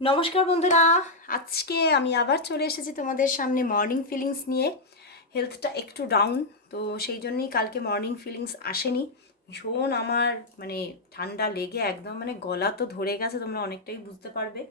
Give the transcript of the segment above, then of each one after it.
নমস্কার বন্ধুরা, আজকে আমি আবার চলে এসেছি তোমাদের সামনে মর্নিং ফিলিংস নিয়ে। হেলথটা একটু ডাউন তো সেই জন্যই কালকে মর্নিং ফিলিংস আসেনি। ভীষণ আমার মানে ঠান্ডা লেগে একদম মানে গলা তো ধরে গেছে, তোমরা অনেকটাই বুঝতে পারবে।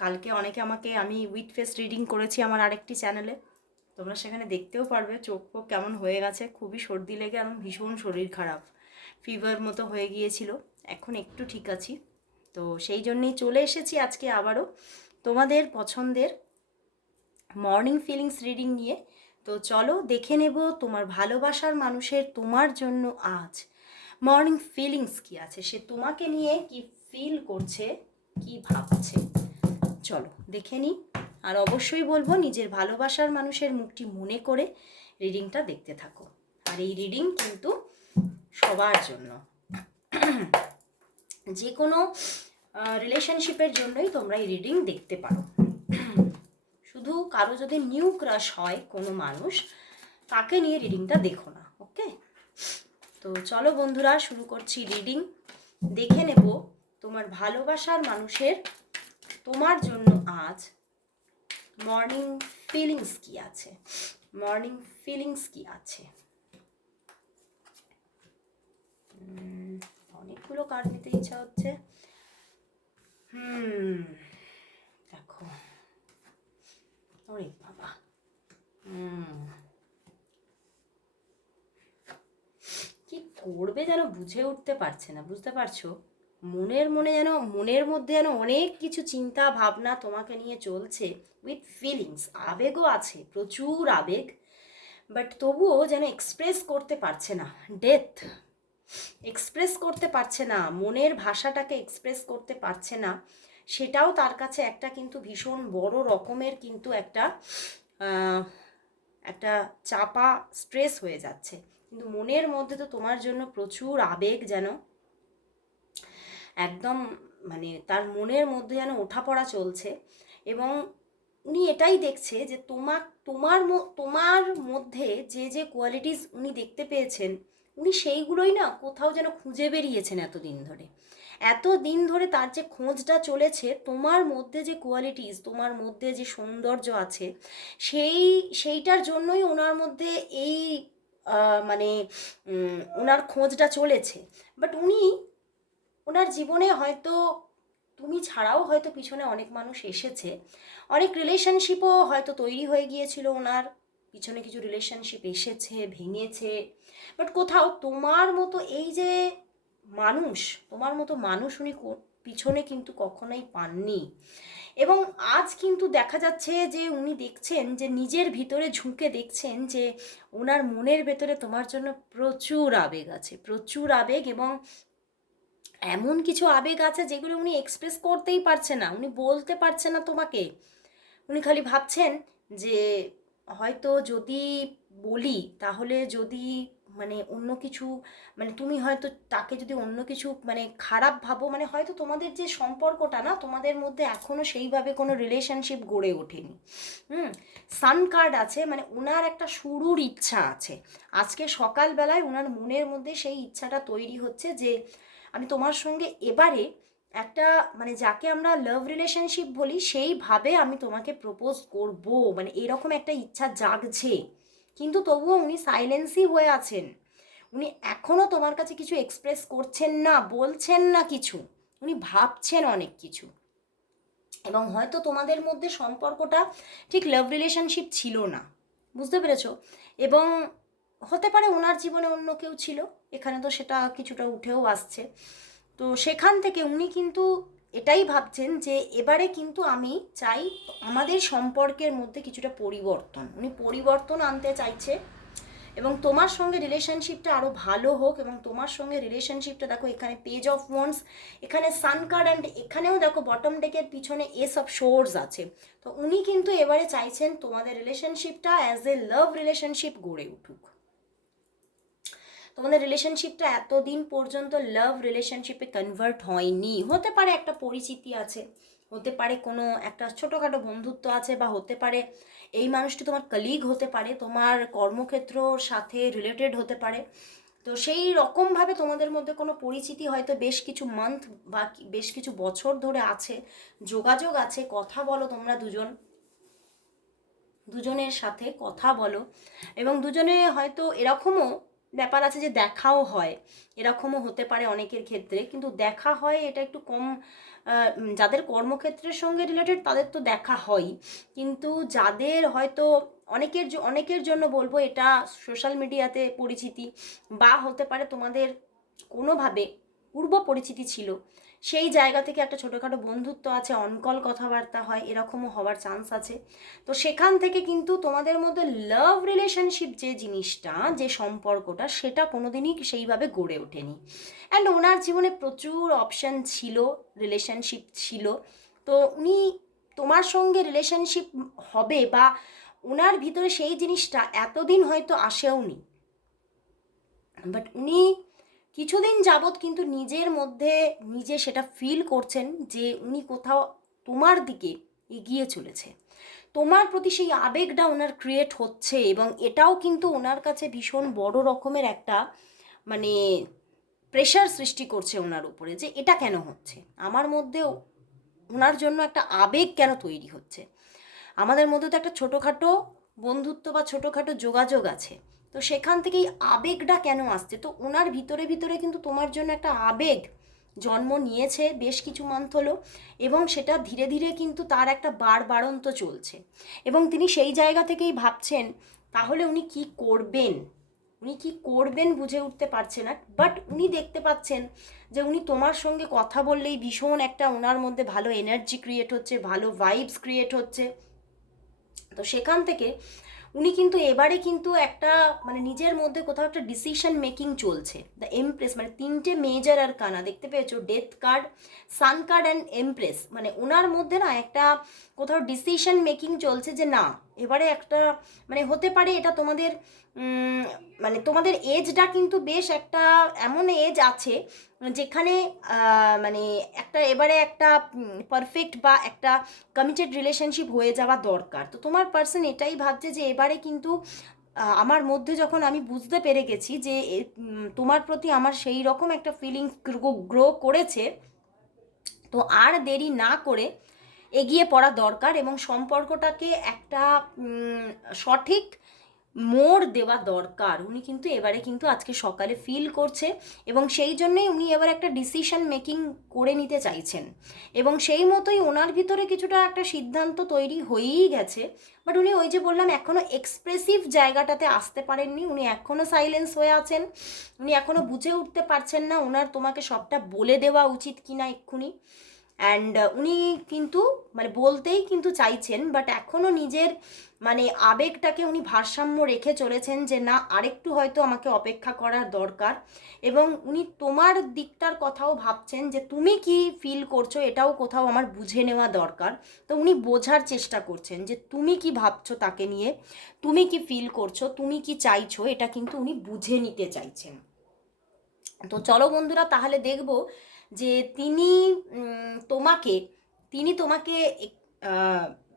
কালকে অনেকে আমাকে আমি উইথ ফেস রিডিং করেছি আমার আরেকটি চ্যানেলে তোমরা সেখানে দেখতেও পারবে, চোখ ফোক কেমন হয়ে গেছে, খুবই সর্দি লেগে এবং ভীষণ শরীর খারাপ। ফিভার মতো হয়ে গিয়েছিল, এখন একটু ঠিক আছি। তো সেই জন্যেই চলে এসেছি আজকে আবারও তোমাদের পছন্দের মর্নিং ফিলিংস রিডিং নিয়ে। তো চলো দেখে নেব তোমার ভালোবাসার মানুষের তোমার জন্য আজ মর্নিং ফিলিংস কি আছে? সে তোমাকে নিয়ে কি ফিল করছে, কি ভাবছে? চলো দেখে নিই। আর অবশ্যই বলব নিজের ভালোবাসার মানুষের মুখটি মনে করে রিডিংটা দেখতে থাকো। আর এই রিডিং কিন্তু সবার জন্য। যে কোনো রিলেশনশিপের জন্যই তোমরা এই রিডিং দেখতে পারো। শুধু কারও যদি নিউ ক্রাশ হয় কোনো মানুষ, তাকে নিয়ে রিডিংটা দেখো না ওকে তো চলো বন্ধুরা, শুরু করছি রিডিং দেখে নেব তোমার ভালোবাসার মানুষের তোমার জন্য আজ মর্নিং ফিলিংস কি আছে? মর্নিং ফিলিংস কি আছে? অনেকগুলো কার্ড নিতে ইচ্ছা হচ্ছে? হুম, দেখো। ওরে বাবা। হুম। কি করবে যেন বুঝে উঠতে পারছে না, বুঝতে পারছ? মনের মনে যেন, মনের মধ্যে যেন অনেক কিছু চিন্তা ভাবনা তোমাকে নিয়ে চলছে উইথ ফিলিংস আবেগও আছে, প্রচুর আবেগ বাট তবুও যেন এক্সপ্রেস করতে পারছে না ডেথ এক্সপ্রেস করতে পারছে না, মনের ভাষাটাকে এক্সপ্রেস করতে পারছে না, সেটাও তার কাছে একটা কিন্তু ভীষণ বড় রকমের কিন্তু একটা একটা চাপা স্ট্রেস হয়ে যাচ্ছে। কিন্তু মনের মধ্যে তো তোমার জন্য প্রচুর আবেগ যেন, একদম মানে তার মনের মধ্যে যেন ওঠাপড়া চলছে এবং উনি এটাই দেখছে যে তোমার তোমার তোমার মধ্যে যে যে কোয়ালিটিস উনি দেখতে পেয়েছেন উনি সেইগুলোই না কোথাও যেন খুঁজে বেরিয়েছেন এতদিন ধরে। এত দিন ধরে তার যে খোঁজটা চলেছে, তোমার মধ্যে যে কোয়ালিটিস তোমার মধ্যে যে সৌন্দর্য আছে, সেই, সেইটার জন্যই ওনার মধ্যে এই মানে ওনার খোঁজটা চলেছে। বাট উনি, ওনার জীবনে হয়তো, তুমি ছাড়াও হয়তো পিছনে অনেক মানুষ এসেছে। অনেক রিলেশনশিপও হয়তো তৈরি হয়ে গিয়েছিল ওনার। পিছনে কিছু রিলেশনশিপ এসেছে, ভেঙেছে। বাট কোথাও তোমার মতো এই যে মানুষ, তোমার মতো মানুষ উনি পিছনে কিন্তু কখনোই পাননি। এবং আজ কিন্তু দেখা যাচ্ছে যে উনি দেখছেন যে নিজের ভিতরে ঝুঁকে দেখছেন যে ওনার মনের ভেতরে তোমার জন্য প্রচুর আবেগ আছে, প্রচুর আবেগ এবং এমন কিছু আবেগ আছে যেগুলো উনি এক্সপ্রেস করতেই পারছে না, উনি বলতে পারছে না তোমাকে। উনি খালি ভাবছেন যে হয়তো যদি বলি তাহলে যদি মানে অন্য কিছু মানে তুমি হয়তো তাকে যদি অন্য কিছু মানে খারাপ ভাবো মানে হয়তো তোমাদের যে সম্পর্কটা না, তোমাদের মধ্যে এখনও সেইভাবে কোনো রিলেশনশিপ গড়ে ওঠেনি। হুম? সান কার্ড আছে মানে ওনার একটা শুরুর ইচ্ছা আছে। আজকে সকালবেলায় ওনার মনের মধ্যে সেই ইচ্ছাটা তৈরি হচ্ছে যে, আমি তোমার সঙ্গে এবারে একটা মানে যাকে আমরা লাভ রিলেশনশিপ বলি, সেইভাবে আমি তোমাকে প্রপোজ করব। মানে এরকম একটা ইচ্ছা জাগছে। কিন্তু তবুও উনি সাইলেন্সই হয়ে আছেন। উনি এখনও তোমার কাছে কিছু এক্সপ্রেস করছেন না, বলছেন না কিছু। উনি ভাবছেন অনেক কিছু। এবং হয়তো তোমাদের মধ্যে সম্পর্কটা ঠিক লাভ রিলেশনশিপ ছিল না। বুঝতে পেরেছ? এবং হতে পারে ওনার জীবনে অন্য কেউ ছিল। এখানে তো সেটা কিছুটা উঠেও আসছে। তো সেখান থেকে উনি কিন্তু এটাই ভাবছেন যে এবারে কিন্তু আমি চাই আমাদের সম্পর্কের মধ্যে কিছুটা পরিবর্তন। উনি পরিবর্তন আনতে চাইছে এবং তোমার সঙ্গে রিলেশনশিপটা আরও ভালো হোক এবং তোমার সঙ্গে রিলেশনশিপটা দেখো এখানে পেজ অফ ওয়ান্স এখানে সান কার্ড অ্যান্ড এখানেও দেখো বটম ডেকের পিছনে এস অফ শোর্স আছে। তো উনি কিন্তু এবারে চাইছেন তোমাদের রিলেশনশিপটা অ্যাজ এ লাভ রিলেশনশিপ গড়ে উঠুক। তোমাদের রিলেশনশিপটা এতদিন পর্যন্ত লাভ রিলেশনশিপে কনভার্ট হয়নি। হতে পারে একটা পরিচিতি আছে, হতে পারে কোনো একটা ছোটোখাটো বন্ধুত্ব আছে বা হতে পারে এই মানুষটি তোমার কলিগ হতে পারে, তোমার কর্মক্ষেত্রর সাথে রিলেটেড হতে পারে। তো সেই রকমভাবে তোমাদের মধ্যে কোনো পরিচিতি হয়তো বেশ কিছু মান্থ বা বেশ কিছু বছর ধরে আছে, যোগাযোগ আছে, কথা বলো তোমরা দুজন। দুজনের সাথে কথা বলো এবং দুজনে হয়তো এরকমও ব্যাপার আছে যে দেখাও হয়। এরকমও হতে পারে অনেকের ক্ষেত্রে। কিন্তু দেখা হয়, এটা একটু কম যাদের কর্মক্ষেত্রের সঙ্গে রিলেটেড তাদের তো দেখা হয়। কিন্তু যাদের হয়তো অনেকের অনেকের জন্য বলব এটা সোশ্যাল মিডিয়াতে পরিচিতি বা হতে পারে তোমাদের কোনোভাবে পূর্ব পরিচিতি ছিল। সেই জায়গা থেকে একটা ছোটোখাটো বন্ধুত্ব আছে অনকল কথাবার্তা হয়, এরকমও হওয়ার চান্স আছে। তো সেখান থেকে কিন্তু তোমাদের মধ্যে লাভ রিলেশনশিপ যে জিনিসটা, যে সম্পর্কটা, সেটা কোনোদিনই সেইভাবে গড়ে ওঠেনি। অ্যান্ড ওনার জীবনে প্রচুর অপশান ছিল রিলেশনশিপ ছিল। তো উনি তোমার সঙ্গে রিলেশনশিপ হবে বা ওনার ভিতরে সেই জিনিসটা এতদিন হয়তো আসেওনি। বাট উনি কিছুদিন যাবৎ কিন্তু নিজের মধ্যে নিজে সেটা ফিল করছেন যে উনি কোথাও তোমার দিকে এগিয়ে চলেছে। তোমার প্রতি সেই আবেগটা ওনার ক্রিয়েট হচ্ছে এবং এটাও কিন্তু ওনার কাছে ভীষণ বড় রকমের একটা মানে প্রেশার সৃষ্টি করছে ওনার উপরে যে এটা কেন হচ্ছে? আমার মধ্যে ওনার জন্য একটা আবেগ কেন তৈরি হচ্ছে? আমাদের মধ্যে তো একটা ছোটোখাটো বন্ধুত্ব বা ছোটোখাটো যোগাযোগ আছে। তো সেখান থেকেই আবেগটা কেন আসছে? তো ওনার ভিতরে ভিতরে কিন্তু তোমার জন্য একটা আবেগ জন্ম নিয়েছে বেশ কিছু মান্থ হলো এবং সেটা ধীরে ধীরে কিন্তু তার একটা বার বাড়ন্ত চলছে। এবং তিনি সেই জায়গা থেকেই ভাবছেন, তাহলে উনি কি করবেন? উনি কি করবেন বুঝে উঠতে পারছে না। বাট উনি দেখতে পাচ্ছেন যে উনি তোমার সঙ্গে কথা বললেই ভীষণ একটা ওনার মধ্যে ভালো এনার্জি ক্রিয়েট হচ্ছে, ভালো ভাইবস ক্রিয়েট হচ্ছে। তো সেখান থেকে উনি কিন্তু এবারে কিন্তু একটা মানে নিজের মধ্যে কোথাও একটা ডিসিশন মেকিং চলছে। দ্য এমপ্রেস মানে তিনটে মেজর আর কানা, দেখতে পেয়েছ? Death card sun card and empress মানে ওনার মধ্যে না একটা কোথাও ডিসিশন মেকিং চলছে যে না, এবারে একটা মানে হতে পারে এটা তোমাদের মানে তোমাদের এজটা কিন্তু বেশ একটা এমন এজ আছে যেখানে মানে একটা এবারে একটা পারফেক্ট বা একটা কমিটেড রিলেশনশিপ হয়ে যাওয়া দরকার। তো তোমার পার্সন এটাই ভাবছে যে এবারে কিন্তু আমার মধ্যে যখন আমি বুঝতে পেরে গেছি যে তোমার প্রতি আমার সেই রকম একটা ফিলিংস গ্রো করেছে, তো আর দেরি না করে এগিয়ে পড়া দরকার এবং সম্পর্কটাকে একটা সঠিক মোড় দেওয়া দরকার। উনি কিন্তু এবারে কিন্তু আজকে সকালে ফিল করছে এবং সেই জন্যই উনি এবার একটা ডিসিশন মেকিং করে নিতে চাইছেন। এবং সেই মতোই ওনার ভিতরে কিছুটা একটা সিদ্ধান্ত তৈরি হয়েই গেছে। বাট উনি ওই যে বললাম এখনও এক্সপ্রেসিভ জায়গাটাতে আসতে পারেননি। উনি এখনও সাইলেন্স হয়ে আছেন। উনি এখনও বুঝে উঠতে পারছেন না, ওনার তোমাকে সবটা বলে দেওয়া উচিত কি না এক্ষুনি? অ্যান্ড উনি কিন্তু মানে বলতেই কিন্তু চাইছেন বাট এখনও নিজের মানে আবেগটাকে উনি ভারসাম্য রেখে চলেছেন যে না, আরেকটু হয়তো আমাকে অপেক্ষা করার দরকার। এবং উনি তোমার দিকটার কথাও ভাবছেন যে তুমি কি ফিল করছ এটাও কোথাও আমার বুঝে নেওয়া দরকার। তো উনি বোঝার চেষ্টা করছেন যে তুমি কি ভাবছ তাকে নিয়ে, তুমি কি ফিল করছ, তুমি কি চাইছো, এটা কিন্তু উনি বুঝে নিতে চাইছেন। তো চলো বন্ধুরা, তাহলে দেখব যে তিনি তোমাকে তিনি তোমাকে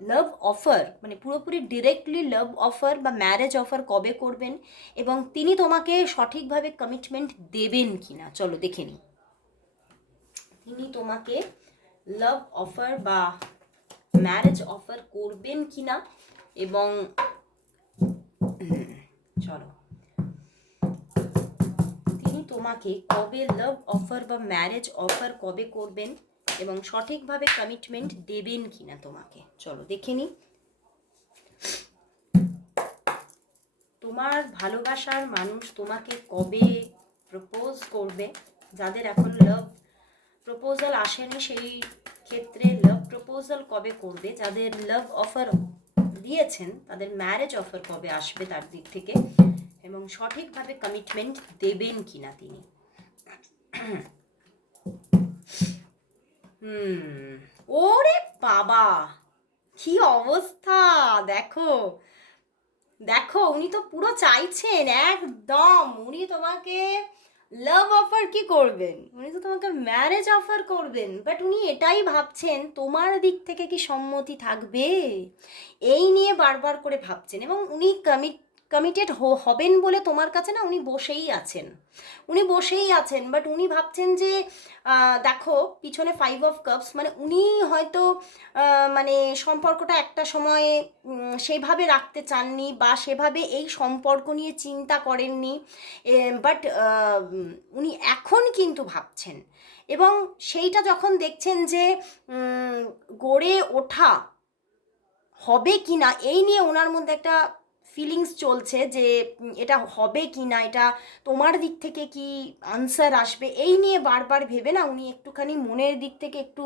লাভ অফার মানে পুরোপুরি ডিরেক্টলি লাভ অফার বা ম্যারেজ অফার কবে করবেন এবং তিনি তোমাকে সঠিকভাবে কমিটমেন্ট দেবেন কি না চলো দেখে নিই। তিনি তোমাকে লাভ অফার বা ম্যারেজ অফার করবেন কি না এবং তোমাকে কবে লাভ অফার বা ম্যারেজ অফার কবে করবেন এবং সঠিকভাবে কমিটমেন্ট দেবেন কিনা তোমাকে? চলো, দেখে নিই। তোমার ভালোবাসার মানুষ তোমাকে কবে প্রপোজ করবে? যাদের এখন লাভ প্রপোজাল আসেনি, সেই ক্ষেত্রে লাভ প্রপোজাল কবে করবে? যাদের লাভ অফার দিয়েছেন, তাদের ম্যারেজ অফার কবে আসবে তার দিক থেকে? এবং সঠিকভাবে কমিটমেন্ট দেবেন কিনা তিনি। হুম, ওরে বাবা, কি অবস্থা, দেখো দেখো, উনি তো পুরো চাইছেন, একদম, উনি তোমাকে লাভ অফার কি করবেন? উনি তো তোমাকে ম্যারেজ অফার করবেন বাট উনি এটাই ভাবছেন, তোমার দিক থেকে কি সম্মতি থাকবে? এই নিয়ে বারবার করে ভাবছেন, এবং উনি কমিট কমিটেড হবেন বলে তোমার কাছে না উনি বসেই আছেন। উনি বসেই আছেন বাট উনি ভাবছেন যে দেখো, পিছনে ফাইভ অফ কাপস মানে উনি হয়তো মানে সম্পর্কটা একটা সময়ে সেভাবে রাখতে চাননি বা সেভাবে এই সম্পর্ক নিয়ে চিন্তা করেননি বাট উনি এখন কিন্তু ভাবছেন। এবং সেইটা যখন দেখছেন যে গড়ে ওঠা হবে কি না এই নিয়ে ওনার মধ্যে একটা ফিলিংস চলছে যে এটা হবে কি না এটা তোমার দিক থেকে কি আনসার আসবে? এই নিয়ে বারবার ভেবে না উনি একটুখানি মনের দিক থেকে একটু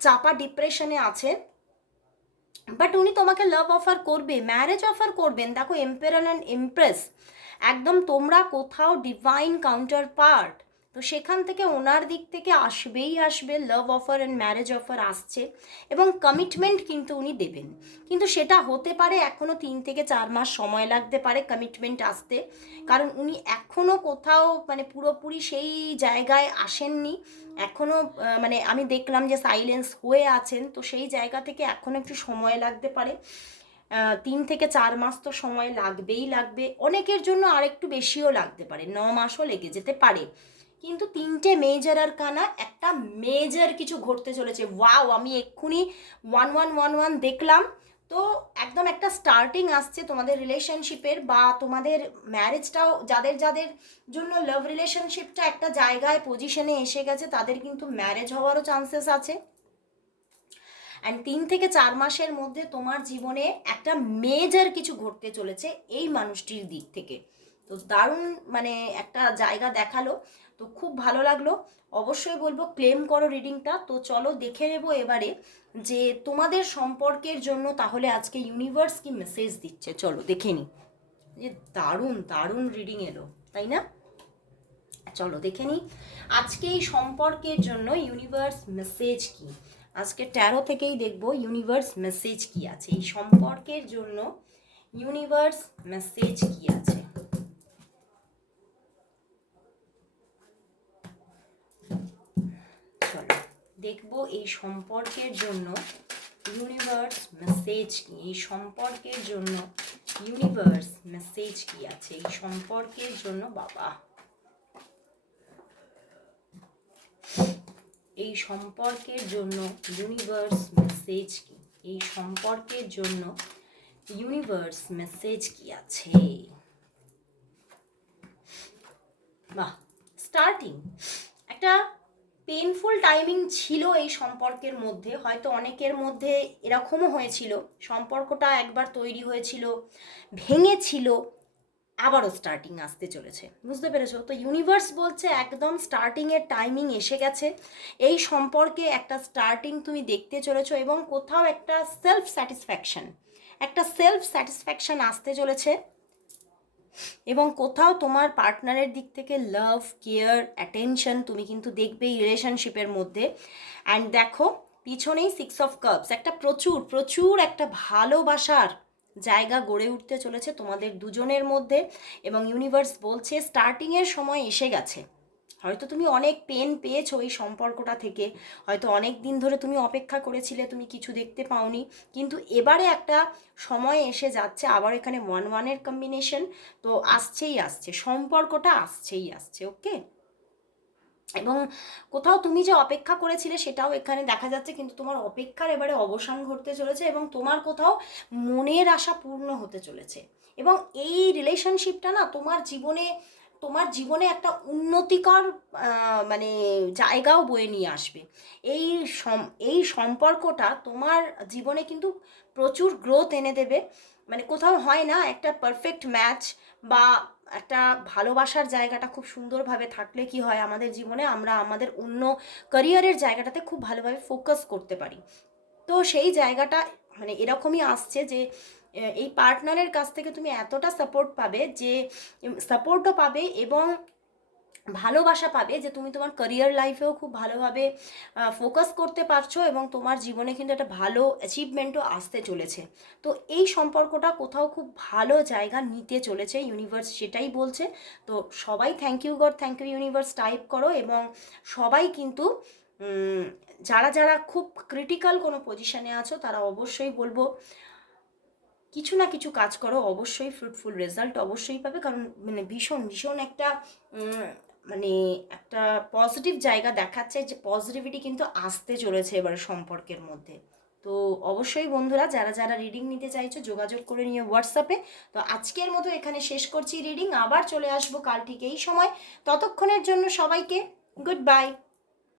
চাপা ডিপ্রেশনে আছেন। বাট উনি তোমাকে লাভ অফার করবে ম্যারেজ অফার করবেন। দেখো এম্পেরার অ্যান্ড এমপ্রেস একদম তোমরা কোথাও ডিভাইন কাউন্টার পার্ট তো সেখান থেকে ওনার দিক থেকে আসবেই আসবে love offer and marriage offer আসছে এবং কমিটমেন্ট কিন্তু উনি দেবেন। কিন্তু সেটা হতে পারে এখনও তিন থেকে চার মাস সময় লাগতে পারে কমিটমেন্ট আসতে। কারণ উনি এখনও কোথাও মানে পুরোপুরি সেই জায়গায় আসেননি। এখনও মানে আমি দেখলাম যে সাইলেন্স হয়ে আছেন, তো সেই জায়গা থেকে এখনও একটু সময় লাগতে পারে। তিন থেকে চার মাস তো সময় লাগবেই লাগবে। অনেকের জন্য আর একটু বেশিও লাগতে পারে, ন মাসও লেগে যেতে পারে। কিন্তু তিনটে মেজর আর কানা, একটা মেজর কিছু ঘটতে চলেছে। ওয়াও আমি এক্ষুনি ওয়ান ওয়ান ওয়ান ওয়ান দেখলাম। তো একদম একটা স্টার্টিং আসছে তোমাদের রিলেশনশিপের বা তোমাদের ম্যারেজটাও যাদের যাদের জন্য লাভ রিলেশনশিপটা একটা জায়গায় পজিশনে এসে গেছে, তাদের কিন্তু ম্যারেজ হওয়ারও চান্সেস আছে। অ্যান্ড তিন থেকে চার মাসের মধ্যে তোমার জীবনে একটা মেজর কিছু ঘটতে চলেছে এই মানুষটির দিক থেকে। তো দারুণ মানে একটা জায়গা দেখাল। তো খুব ভালো লাগল। অবশ্যই বলব ক্লেম করো রিডিংটা তো চলো দেখে নেব এবারে যে তোমাদের সম্পর্কের জন্য তাহলে আজকে ইউনিভার্স কি মেসেজ দিচ্ছে। চলো দেখে নিই। যে দারুণ দারুণ রিডিং এলো, তাই না? চলো দেখে নিই। আজকে এই সম্পর্কের জন্য ইউনিভার্স মেসেজ কি? আজকে ট্যারো থেকেই দেখব ইউনিভার্স মেসেজ কি আছে। এই সম্পর্কের জন্য ইউনিভার্স মেসেজ কি আছে চলো দেখব এই সম্পর্কের জন্য ইউনিভার্স মেসেজ কি? এই সম্পর্কের জন্য ইউনিভার্স মেসেজ কি আছে? এই সম্পর্কের জন্য বাবা। এই সম্পর্কের জন্য ইউনিভার্স মেসেজ কি? এই সম্পর্কের জন্য ইউনিভার্স মেসেজ কি আছে? বাহ স্টার্টিং একটা পেনফুল টাইমিং ছিল এই সম্পর্কের মধ্যে, হয়তো অনেকের মধ্যে এরকমও হয়েছিল। সম্পর্কটা একবার তৈরি হয়েছিল, ভেঙেছিল, আবারও স্টার্টিং আসতে চলেছে। বুঝতে পেরেছ? তো ইউনিভার্স বলছে একদম স্টার্টিংয়ের টাইমিং এসে গেছে। এই সম্পর্কে একটা স্টার্টিং তুমি দেখতে চলেছো এবং কোথাও একটা সেলফ স্যাটিসফ্যাকশন একটা সেলফ স্যাটিসফ্যাকশন আসতে চলেছে। এবং কোথাও তোমার পার্টনারের দিক থেকে লাভ, কেয়ার, অ্যাটেনশন তুমি কিন্তু দেখবেই রিলেশনশিপের মধ্যে। অ্যান্ড দেখো, পিছনেই সিক্স অফ কাপস। একটা প্রচুর প্রচুর একটা ভালোবাসার জায়গা গড়ে উঠতে চলেছে তোমাদের দুজনের মধ্যে এবং ইউনিভার্স বলছে, স্টার্টিংয়ের সময় এসে গেছে। হয়তো তুমি অনেক পেন পেয়েছ এই সম্পর্কটা থেকে। হয়তো অনেক দিন ধরে তুমি অপেক্ষা করেছিলে, তুমি কিছু দেখতে পাওনি। কিন্তু এবারে একটা সময় এসে যাচ্ছে, আবার এখানে ওয়ান ওয়ানের কম্বিনেশন তো আসছেই আসছে, সম্পর্কটা আসছেই আসছে ওকে এবং কোথাও তুমি যে অপেক্ষা করেছিলে সেটাও এখানে দেখা যাচ্ছে, কিন্তু তোমার অপেক্ষার এবারে অবসান ঘটতে চলেছে এবং তোমার কোথাও মনের আশা পূর্ণ হতে চলেছে। এবং এই রিলেশনশিপটা না তোমার জীবনে তোমার জীবনে একটা উন্নতিকর মানে জায়গাও বয়ে নিয়ে আসবে। এই সম, এই সম্পর্কটা তোমার জীবনে কিন্তু প্রচুর গ্রোথ এনে দেবে। মানে কোথাও হয় না, একটা পারফেক্ট ম্যাচ বা একটা ভালোবাসার জায়গাটা খুব সুন্দরভাবে থাকলে কি হয় আমাদের জীবনে? আমরা আমাদের অন্য ক্যারিয়ারের জায়গাটাতে খুব ভালোভাবে ফোকাস করতে পারি। তো সেই জায়গাটা মানে এরকমই আসছে যে এই পার্টনারের কাছ থেকে তুমি এতটা সাপোর্ট পাবে যে সাপোর্টও পাবে এবং ভালোবাসা পাবে যে, তুমি তোমার ক্যারিয়ার লাইফেও খুব ভালোভাবে ফোকাস করতে পারছ এবং তোমার জীবনে কিন্তু একটা ভালো অ্যাচিভমেন্টও আসতে চলেছে। তো এই সম্পর্কটা কোথাও খুব ভালো জায়গা নিতে চলেছে ইউনিভার্স সেটাই বলছে। তো সবাই thank you God thank you universe type করো এবং সবাই কিন্তু যারা যারা খুব ক্রিটিক্যাল কোনো পজিশানে আছো তারা অবশ্যই বলব কিছু না কিছু কাজ করো, অবশ্যই ফ্রুটফুল রেজাল্ট অবশ্যই পাবে। কারণ মানে ভীষণ ভীষণ একটা মানে একটা পজিটিভ জায়গা দেখাচ্ছে যে পজিটিভিটি কিন্তু আসতে চলেছে এবার সম্পর্কের মধ্যে। তো অবশ্যই বন্ধুরা, যারা যারা রিডিং নিতে চাইছো, যোগাযোগ করে নিয়ে হোয়াটসঅ্যাপে তো আজকের মতো এখানে শেষ করছি রিডিং আবার চলে আসব কাল ঠিক এই সময়। ততক্ষণের জন্য সবাইকে গুড বাই